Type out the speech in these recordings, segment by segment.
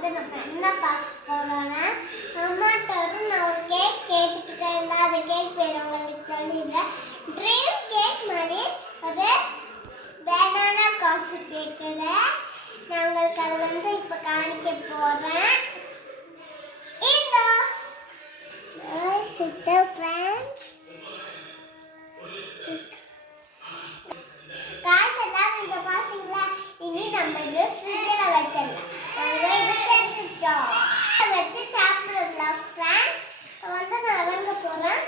வந்து நம்ம என்ன பார்க்க போறோம்னா அம்மாட்ட நான் ஒரு கேக் கேட்டுக்கிட்டே இருந்தா அந்த கேக் பேர் உங்களுக்கு சொல்லிடுறேன். ட்ரீம் கேக் மாதிரி ஒரு பேனானா காஃபி கேக்குது. நான் உங்களுக்கு அதை வந்து இப்போ காணிக்க போறேன். இந்த ஃப்ரெண்ட்ஸ் காசு எல்லாரும் இதை பார்த்தீங்களா? இனி நம்ம இது ஃப்ரிட்ஜில் வச்சிடலாம். நாங்கள் இது செஞ்சுட்டோம் வச்சு சாப்பிடலாம் ஃப்ரெண்ட்ஸ். இப்போ வந்து நான் இறங்க போகிறேன்.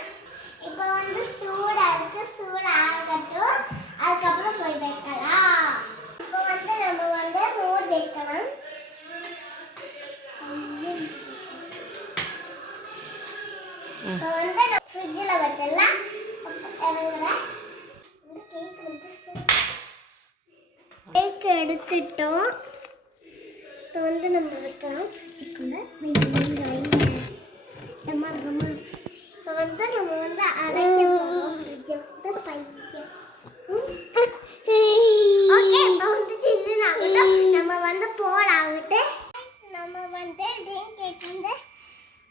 இப்போ வந்து சூடாக இருக்குது, சூடாகட்டும், அதுக்கப்புறம் போய் வைக்கலாம். இப்போ வந்து நம்ம வந்து மூடி வைக்கலாம். இப்போ வந்து நம்ம ஃப்ரிட்ஜில் வச்சிடலாம். இறங்குறேன். கேக் எடுத்துட்டோம். இப்போ வந்து நம்ம வைக்கலாம் ஃப்ரிட்ஜுக்குள்ள. இப்போ வந்து நம்ம வந்து அடைக்க போகிறோம் ஃப்ரிட்ஜை பையன். ஓகே, இப்போ வந்து சில்லுன்னு ஆகட்டும், நம்ம வந்து போல் ஆகட்டு. நம்ம வந்து ட்ரீம் கேக் வந்து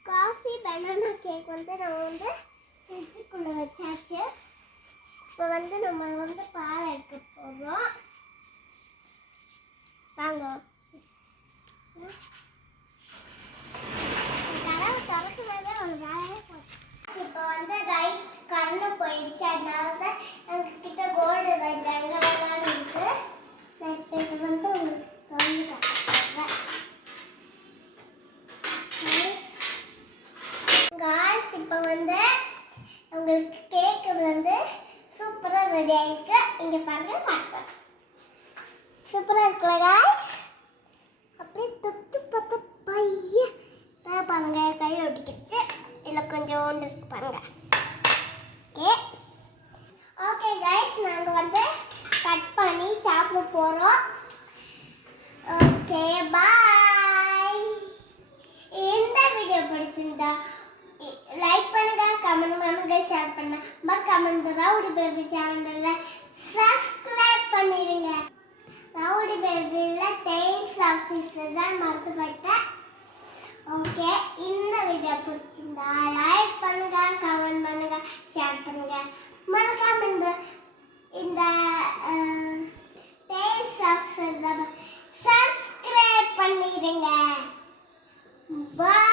காஃபி பனானா கேக் வந்து நம்ம வந்து ஃப்ரிட்ஜுக்குள்ளே வச்சாச்சு. இப்போ வந்து நம்ம வந்து பால் எடுக்க போகிறோம். வாங்க, கதவை திறக்கும்போதே ஒரு வேலையே போச்சு. இப்போ வந்து ரைட் கண்ணு போயிடுச்சு. அதனால தான் எங்ககிட்ட கோல்டு ரைட் எங்கே வேணாலும் இருக்கு. இது வந்து உங்களுக்கு காய்ஸ், இப்போ வந்து உங்களுக்கு கேக்கு வந்து சூப்பராக ரெடி ஆயிருக்கு. இங்கே பாருங்க, பார்க்கலாம் சூப்பராக இருக்குல்ல காய்ஸ்? அப்படியே தொட்டு பார்த்த பையன் தான் பாருங்க, கையில் ஒட்டிக்கிடுச்சு. இல்லை கொஞ்சோண்டு இருக்கு பாருங்க. ஓகே ஓகே காய்ஸ், நாங்கள் வந்து கட் பண்ணி சாப்பிட போகிறோம். Okay bye. இந்த வீடியோ பிடிச்சிருந்தா லைக் பண்ணுங்க, கமெண்ட் பண்ணுங்க, ஷேர் பண்ணுங்க. மறக்காம இந்த ரவுடி பேபி சேனலில் சப்ஸ்கிரைப் பண்ணிடுங்க. ரவுடி பேபியில் டெய்ல்ஸ் ஆஃபீஸில் தான் மறந்து போயிட்டேன். ஓகே, இந்த வீடியோ பிடிச்சிருந்தா லைக் பண்ணுங்க, கமெண்ட் பண்ணுங்க, ஷேர் பண்ணுங்க. மறக்காம இந்த டெய்ல்ஸ் ஆஃபீஸில் சப்ஸ்கிரைப் பண்ணிடுங்க. பாய்.